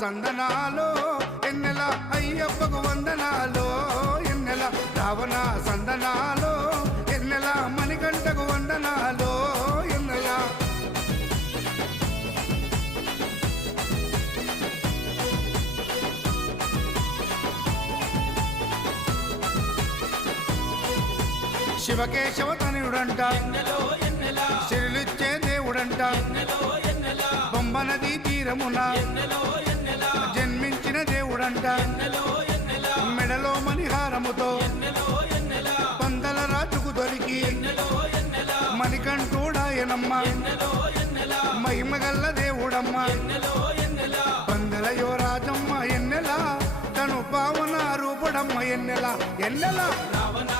సందనాలో ఎన్నెల అయ్యప్పకు వందనాలో ఎన్నెల రావణ సందనాలో ఎన్నెల మణికంఠకు వందనాలో ఎన్నెల శివకేశవ తనయుడంట శిరులిచ్చే దేవుడంట బొమ్మ నదీ తీరమున జన్మించిన దేవుడంట మెడలో మణిహారముతో పందల రాజుకు దొరికి మణికంఠుడాయనమ్మ మహిమగల్ల దేవుడమ్మ పందల యువరాజమ్మ ఎన్నెల తను పావన రూపుడమ్మ ఎన్నెల ఎన్నెల రావణ